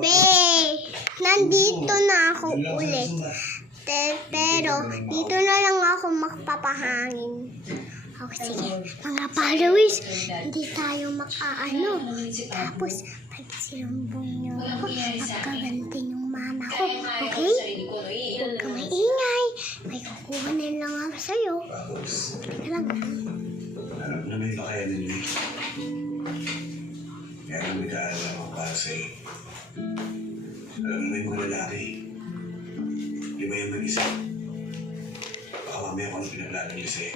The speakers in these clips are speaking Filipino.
Be, nandito na ako ulit. Pero dito na lang ako magpapahangin. Okay, sige. Mga followers, hindi tayo makaano. Tapos, pag sinumbong niyo ako, magkaganti yung mama ko. Okay? Huwag ka maingay. May kukuha na lang ako sa'yo. Teka lang. Alam na may kakayanin yun. Kaya kami kaalam ako para sa'yo. Alam mo yung mga lalaki. Di ba yung mag-isa? Baka mamaya ako ang pinaglalagay sa'yo.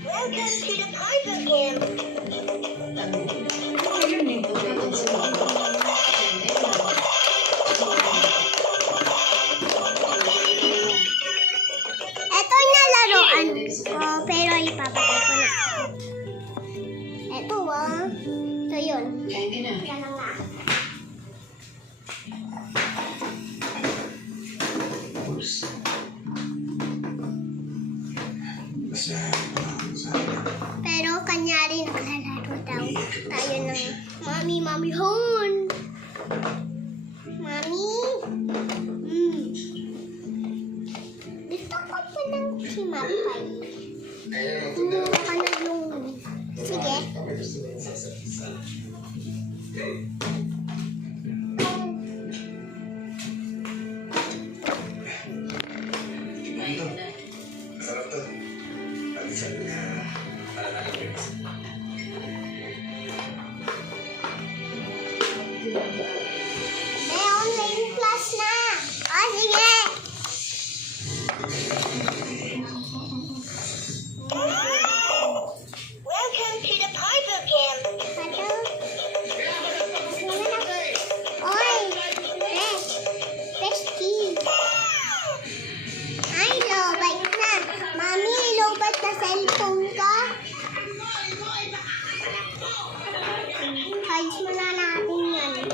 Welcome to the Piper Camp. Ito na laruan ko, pero ipapatay ko na. Ito ito yun. Yan lang na. Pero kanyari naglalaro daw tayo ng Mami Hon. Mami. Gusto ko pa ng simapay. Mura ka na yung... Sige. Ito. Masarap to. Pati sabi na palalagay ko. May online class na. Sige. Welcome to the Piper Camp. Oy, Bestie. Ay, lobat na. Mami, lobat na cellphone ka. Ayos mo na natin yan.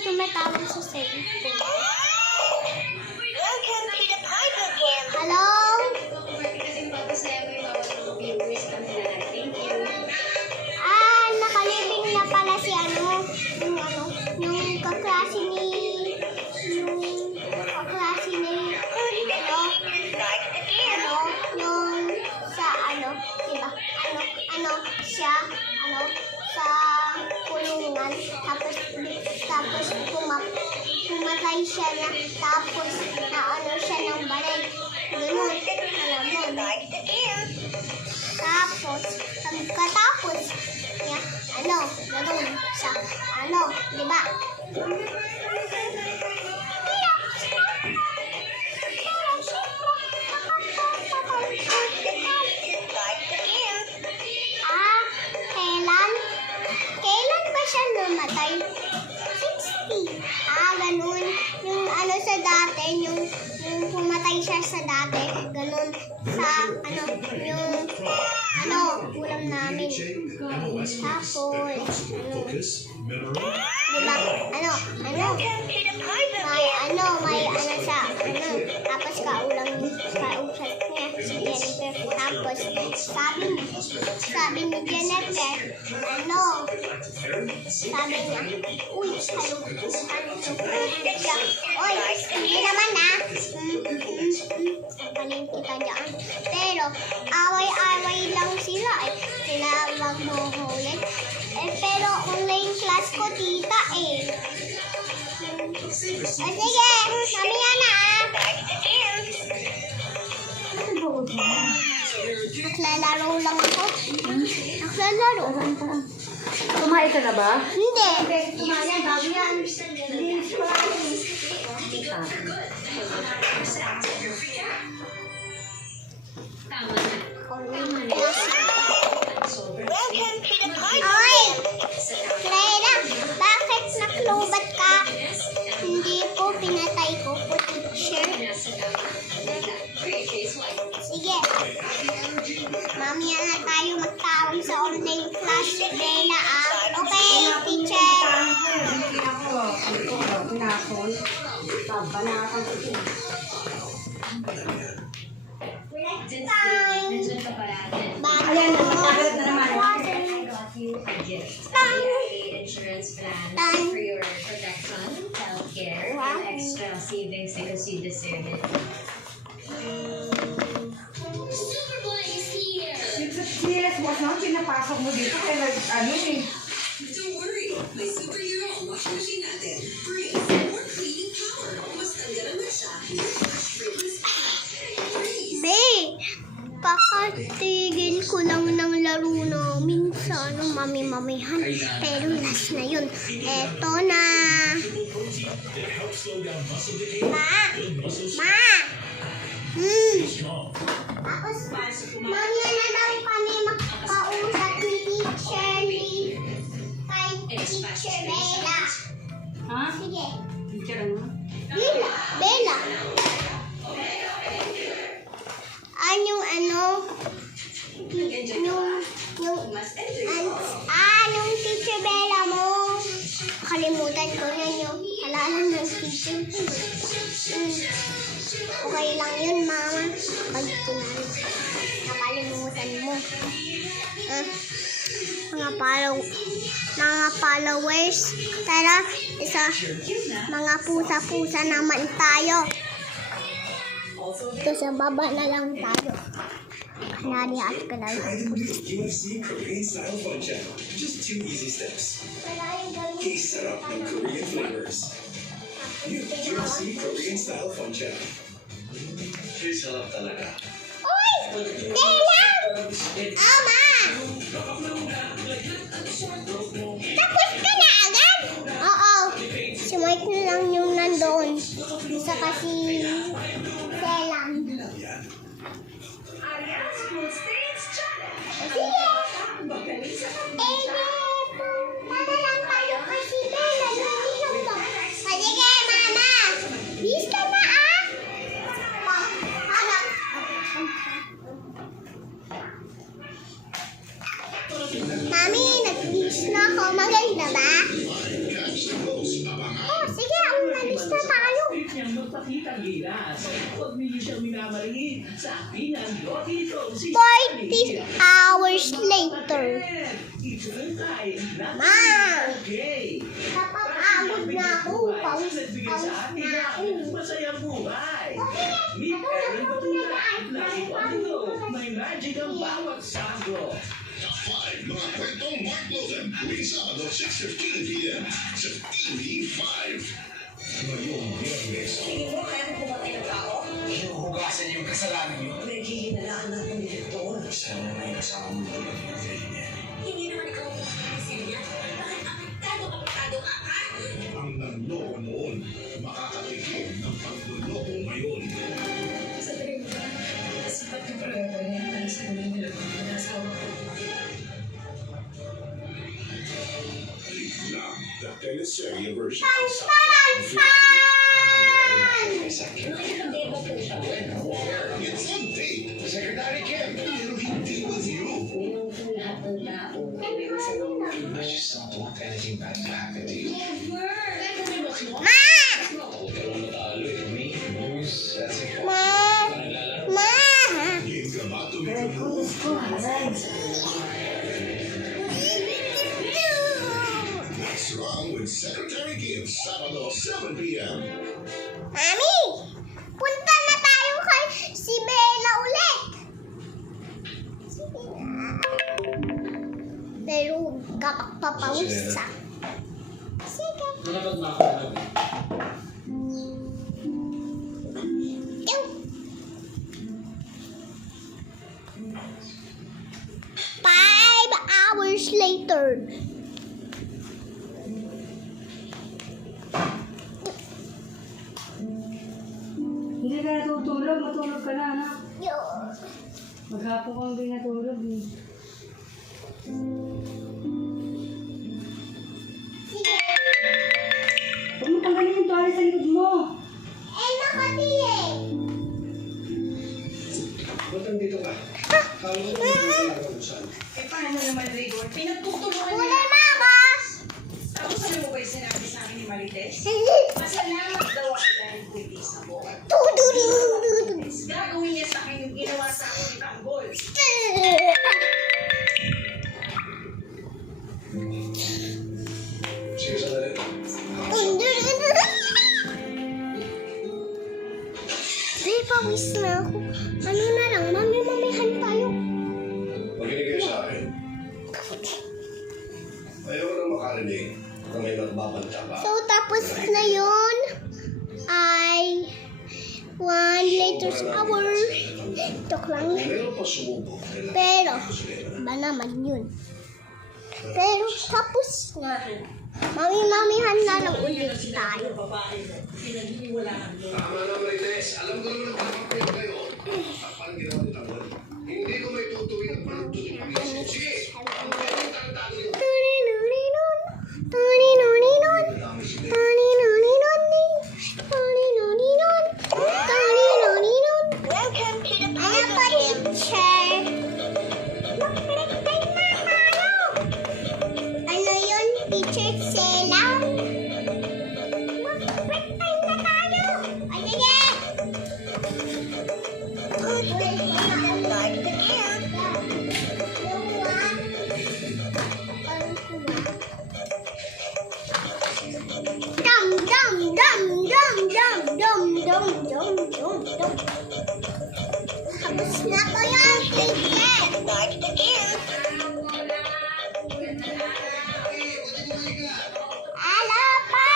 Tumatawag sa cellphone. Welcome to the Piper Camp. Hello? Nakalibing na pala si yung kaklase ni yung sa kulungan, tapos pumatay siya na, tapos naano siya ng baril. Ganun, alam mo. Tapos, pagkatapos niya, ganun sa, di ba? Kailan ba siya namatay? 60. Ganun. Yung sa dati, yung pumatay siya sa dati, ganun sa, ulam namin. Tapos, diba? May siya, tapos kaulam niya si Jennifer. Tapos, sabi ni Jennifer, sabi niya, uy, oy, hindi naman panin kita dyan. Pero, away-away lang sila sila magmuhulit. Pero online class ko, tita sige, mamaya na Naglalaro lang ako. Naglalaro. Kumain ka na ba? Hindi. Kumain, bago yan. Oy! Clara, bakit naklobat ka? Hindi po, pinatay ko po, teacher. Sige. Mamaya na tayo magtawag sa online class. Bella, okay, teacher? hapon. Taba na ako. Ayan, nagkakalat na naman. Insurance plan for your protection, healthcare, and extra savings because you deserve it. Yung sa CS mo, no? Pinapasok mo dito. Kaya ano eh. Don't worry, may superhero ang washing machine natin. Breeze, more cleaning power. Mas tanggalan na siya. Fragrance pack. Breeze. Be, pakatigil ko lang ng laro namin sa mami-mamihan. Pero last na yun. Eto na. Ma! Ma! Tapos, mamaya na daw kami magkausap ni Teacher Lee. Kay Teacher Bella. Ha? Sige. Teacher ano? Bella. Yung Teacher Bella mo. Kalimutan ko na yung halalan ng teacher. Okay lang yun, Mama. Pag ko na nakalimutan mo. Mga followers, tara, mga pusa-pusa naman tayo. Ito sa baba na lang tayo. Kanariat ka lang. UFC Korean Style Fun Channel. Just 2 easy steps. Case set up ng Korean flavors. New UFC Korean Style Fun Channel. Sarap talaga. Uy! Bella! Ma! Tapos ka na agad? Oo. Si Mike na lang yung nandoon. Isa kasi Selang. Sige. Tara lang tayo kasi Bella. Luminom to. Sige, Mama. Bis ka na Mami, nag-bis na ako. Maganda ba? Oh, sige. Umalis na tayo. Niyang magpakitang gilas. Huwag niyo siyang minamaliit sa akin ang Lottie Itong si 40 hours later. Ma! Okay. Napapagod na ako. Pawis na ako. Masayang buhay. Okay, Meet Aaron Batula. natulog Nakikwando. May magic ang bawat sanggo. Five, mga kwentong Mark Logan, tuwing Sabado, 6:15 p.m. sa TV5. Ngayong Biyernes, Tingin mo, kaya kung pumatay ng tao? Hinuhugasan yung kasalanan niyo. Naghihinalaan ng pamilya Sana may kasama mo ulit yung niya. Hindi naman ikaw ang pagkakasin niya. Bakit apektado ka, ha? ang nanloko noon, makakatikim ng pagluloko ngayon. Sa tingin mo ba, sapat yung problema niya para sa mga nilagay ng asawa ko? Lang, the teleserye version Fun, of fun, fun! Nakikipag-date ba po siya? It's on tape. Secretary Kim, pero hindi with you. Yung po lahat ng tao, kailangan sa mga I just don't want anything bad to happen to you. Ma! Me? News? That's it. Ma! Ma! Game ka ba tuloy? What's wrong with Secretary Kim? Sabado, 7 p.m. Mami! Punta na tayo kay si Bella ulit! Sige na. Pero kapag papawis sa. Sige. Yung. 5 hours later. Hindi ka natutulog. Matulog ka na, anak. Yo. Maghapon kang hindi natulog eh. Sige. Huwag mo tanggalin yung tuwali sa likod mo. Nakati eh. Ba't nandito ka? Kala mo kung ginagawa mo saan? Eh, paano naman, Rigor? Pinagtutulungan Kulay mama! Tapos ano mo ba yung sinabi sa akin ni Marie? Marites? Masalamat daw ako dahil buntis ako. Gagawin niya sa akin yung ginawa sa akin ni Tanggol. Sige, sandali. Ay, pawis na ako. Ano na lang, mami-mamihan tayo. Makinig kayo sa akin. Ayoko na makarinig na may nagbabanta ka. So, tapos na yun ay 1 liters hour. Tok lang yun. Meron pa sumubo. Pero, iba naman yun. Pero, tapos na. Mami-mamihan na lang ulit tayo. Babae mo, pinag-iwalaan mo. Tama na, Marites. Alam ko naman nagkakapalit kayo. Parang ginawa ni Tanggol. Hindi ko may tutuwin ang panutunin ng Panginoon. Sige, ang pwedeng tangtado yun. Tuni-nuni-nun. Tuni-nuni-nun. Dami sila. Tuni-nuni-nun. Tuni-nuni-nun. Tuni-nuni-nun. Ano pa, teacher? Mag-break time na tayo. Ano yun, teacher Sela? Mag-break time na tayo. Ay, sige. Dum dum dum dum dum dum dum dum dum dum. Tapos na po yan, teacher. Start again. Ala pa!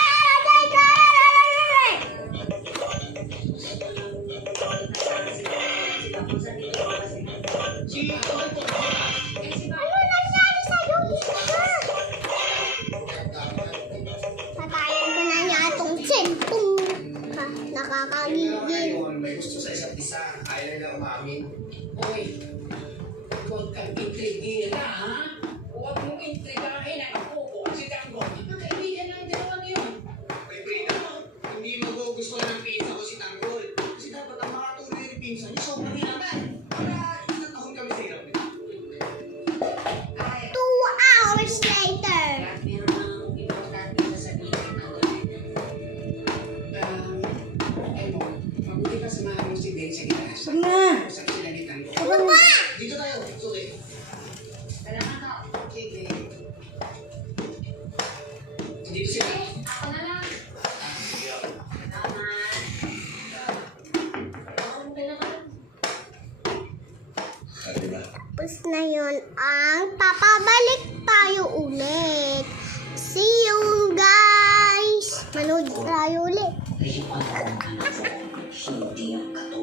Ano nangyari sa'yo, teacher? Patayan ko na niya itong cellphone. Ha, nakakagigil. May gusto sa isa't isa. Ayaw nila umamin. Hoy, huwag kang intrigila, ha? Huwag mong intrigahin ang ako ko si Tanggol. Magkaibigan ng dalawa yun. May Brina, hindi magugustuhan ng pinsa ko si Tanggol. Kasi dapat ang makatuloy ni pinsa niya sobrang hinaman. Kaya ilang taon kami sa hirap nito. 2 hours later. Meron ng importante na sabihin ng mabuti pa samahan mo si Ben sa gilas. Usap sila ni Tanggol. Ano ba? Dito tayo, sorry. Kailangan ka. Okay. Dito sila. Ako na lang. Salamat. Ano ba? Tapos na yun ang papabalik tayo ulit. See you guys! Manood tayo ulit. Hindi ang